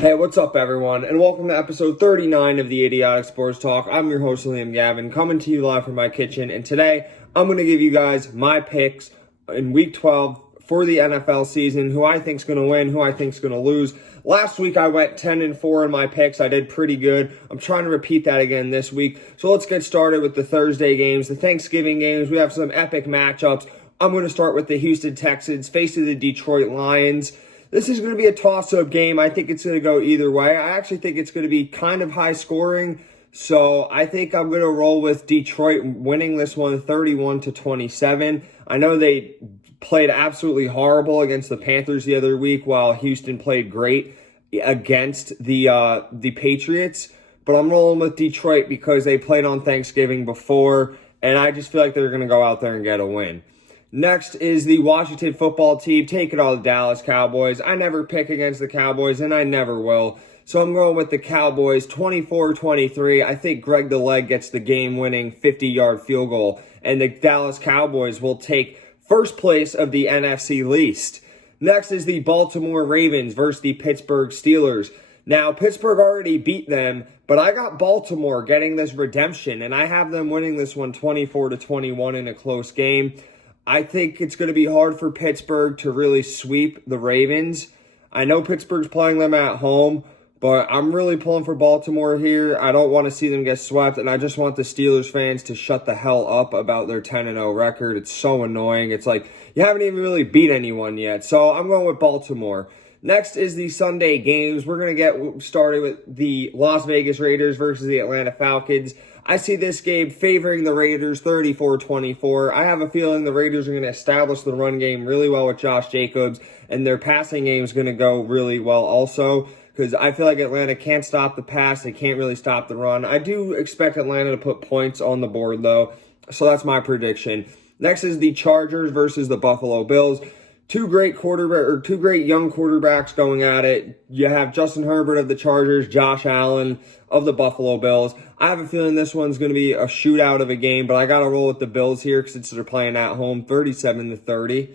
Hey, what's up, everyone, and welcome to episode 39 of the Idiotic Sports Talk. I'm your host, Liam Gavin, coming to you live from my kitchen, and today I'm going to give you guys my picks in Week 12 for the NFL season, who I think is going to win, who I think is going to lose. Last week, I went 10-4 in my picks. I did pretty good. I'm trying to repeat that again this week. So let's get started with the Thursday games, the Thanksgiving games. We have some epic matchups. I'm going to start with the Houston Texans facing the Detroit Lions. This is going to be a toss-up game. I think it's going to go either way. I actually think it's going to be kind of high scoring. So I think I'm going to roll with Detroit winning this one 31-27. I know they played absolutely horrible against the Panthers the other week while Houston played great against the Patriots. But I'm rolling with Detroit because they played on Thanksgiving before, and I just feel like they're going to go out there and get a win. Next is the Washington football team taking on the Dallas Cowboys. I never pick against the Cowboys, and I never will. So I'm going with the Cowboys 24-23. I think Greg the Leg gets the game-winning 50-yard field goal, and the Dallas Cowboys will take first place of the NFC least. Next is the Baltimore Ravens versus the Pittsburgh Steelers. Now, Pittsburgh already beat them, but I got Baltimore getting this redemption, and I have them winning this one 24-21 in a close game. I think it's going to be hard for Pittsburgh to really sweep the Ravens. I know Pittsburgh's playing them at home, but I'm really pulling for Baltimore here. I don't want to see them get swept, and I just want the Steelers fans to shut the hell up about their 10-0 record. It's so annoying. It's like you haven't even really beat anyone yet. So I'm going with Baltimore. Next is the Sunday games. We're going to get started with the Las Vegas Raiders versus the Atlanta Falcons. I see this game favoring the Raiders 34-24. I have a feeling the Raiders are going to establish the run game really well with Josh Jacobs, and their passing game is going to go really well also, because I feel like Atlanta can't stop the pass. They can't really stop the run. I do expect Atlanta to put points on the board, though, so that's my prediction. Next is the Chargers versus the Buffalo Bills. Two great young quarterbacks going at it. You have Justin Herbert of the Chargers, Josh Allen of the Buffalo Bills. I have a feeling this one's going to be a shootout of a game, but I got to roll with the Bills here since they're playing at home, 37-30.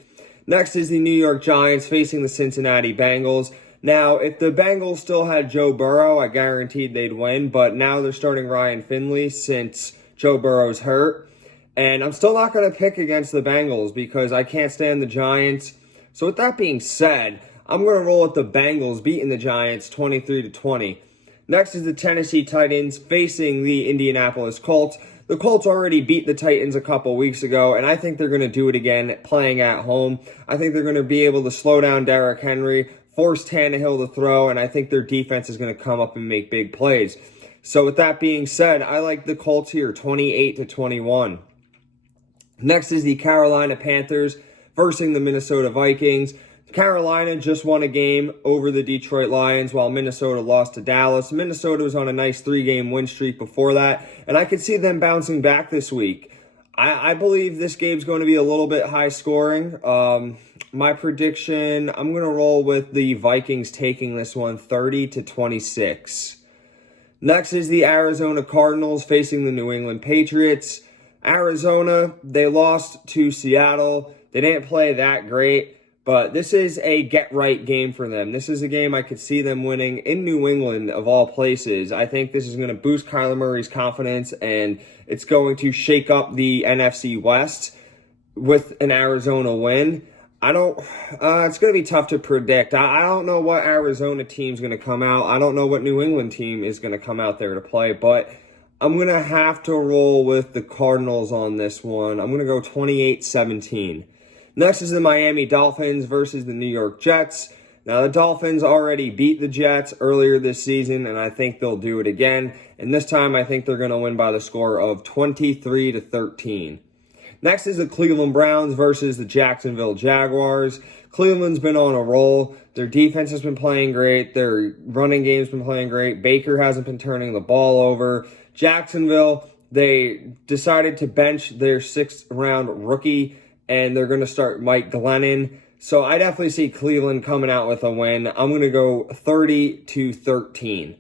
Next is the New York Giants facing the Cincinnati Bengals. Now, if the Bengals still had Joe Burrow, I guaranteed they'd win, but now they're starting Ryan Finley since Joe Burrow's hurt. And I'm still not going to pick against the Bengals because I can't stand the Giants. So with that being said, I'm going to roll with the Bengals beating the Giants 23-20. Next is the Tennessee Titans facing the Indianapolis Colts. The Colts already beat the Titans a couple weeks ago, and I think they're going to do it again playing at home. I think they're going to be able to slow down Derrick Henry, force Tannehill to throw, and I think their defense is going to come up and make big plays. So with that being said, I like the Colts here 28-21. Next is the Carolina Panthers versus the Minnesota Vikings. Carolina just won a game over the Detroit Lions while Minnesota lost to Dallas. Minnesota was on a nice 3-game win streak before that, and I could see them bouncing back this week. I believe this game's going to be a little bit high scoring. My prediction, I'm going to roll with the Vikings taking this one 30-26. Next is the Arizona Cardinals facing the New England Patriots. Arizona, they lost to Seattle. They didn't play that great, but this is a get-right game for them. This is a game I could see them winning in New England, of all places. I think this is going to boost Kyler Murray's confidence, and it's going to shake up the NFC West with an Arizona win. It's going to be tough to predict. I don't know what Arizona team's going to come out. I don't know what New England team is going to come out there to play, but I'm going to have to roll with the Cardinals on this one. I'm going to go 28-17. Next is the Miami Dolphins versus the New York Jets. Now, the Dolphins already beat the Jets earlier this season, and I think they'll do it again. And this time, I think they're going to win by the score of 23-13. Next is the Cleveland Browns versus the Jacksonville Jaguars. Cleveland's been on a roll. Their defense has been playing great. Their running game's been playing great. Baker hasn't been turning the ball over. Jacksonville, they decided to bench their 6th-round rookie, and they're going to start Mike Glennon. So I definitely see Cleveland coming out with a win. I'm going to go 30-13.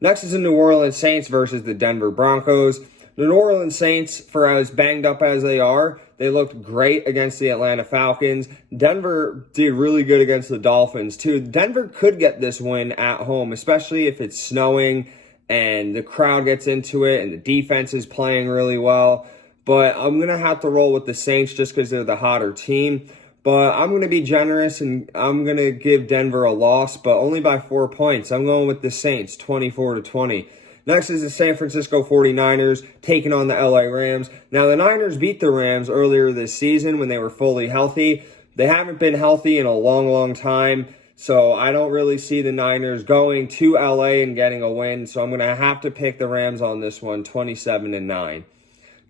Next is the New Orleans Saints versus the Denver Broncos. The New Orleans Saints, for as banged up as they are, They looked great against the Atlanta Falcons. Denver did really good against the Dolphins, too. Denver could get this win at home, especially if it's snowing and the crowd gets into it and the defense is playing really well. But I'm going to have to roll with the Saints just because they're the hotter team. But I'm going to be generous and I'm going to give Denver a loss, but only by 4 points. I'm going with the Saints, 24-20. Next is the San Francisco 49ers taking on the LA Rams. Now, the Niners beat the Rams earlier this season when they were fully healthy. They haven't been healthy in a long, long time, so I don't really see the Niners going to LA and getting a win, so I'm going to have to pick the Rams on this one, 27-9.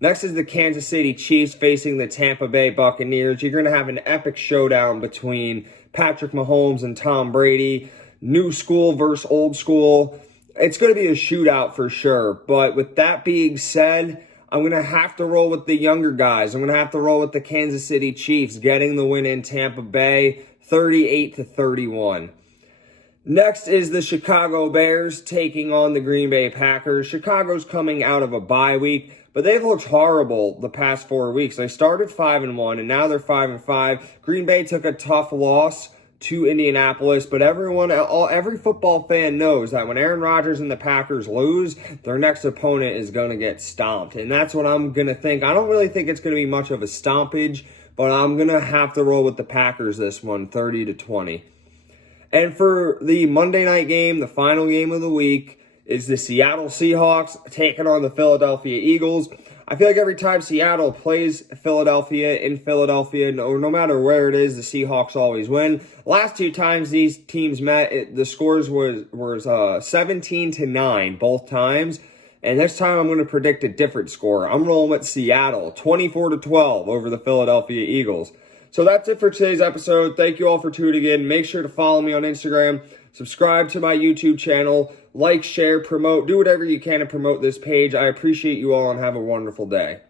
Next is the Kansas City Chiefs facing the Tampa Bay Buccaneers. You're going to have an epic showdown between Patrick Mahomes and Tom Brady. New school versus old school. It's going to be a shootout for sure. But with that being said, I'm going to have to roll with the younger guys. I'm going to have to roll with the Kansas City Chiefs getting the win in Tampa Bay, 38-31. Next is the Chicago Bears taking on the Green Bay Packers. Chicago's coming out of a bye week, but they've looked horrible the past 4 weeks. They started 5-1, and now they're 5-5. Green Bay took a tough loss to Indianapolis, but every football fan knows that when Aaron Rodgers and the Packers lose, their next opponent is going to get stomped, and that's what I'm going to think. I don't really think it's going to be much of a stompage, but I'm going to have to roll with the Packers this one, 30-20. And for the Monday night game, the final game of the week, is the Seattle Seahawks taking on the Philadelphia Eagles. I feel like every time Seattle plays Philadelphia in Philadelphia, no matter where it is, the Seahawks always win. Last 2 times these teams met, the scores was 17-9 both times. And this time I'm going to predict a different score. I'm rolling with Seattle, 24-12 over the Philadelphia Eagles. So that's it for today's episode. Thank you all for tuning in. Make sure to follow me on Instagram. Subscribe to my YouTube channel. Like, share, promote. Do whatever you can to promote this page. I appreciate you all and have a wonderful day.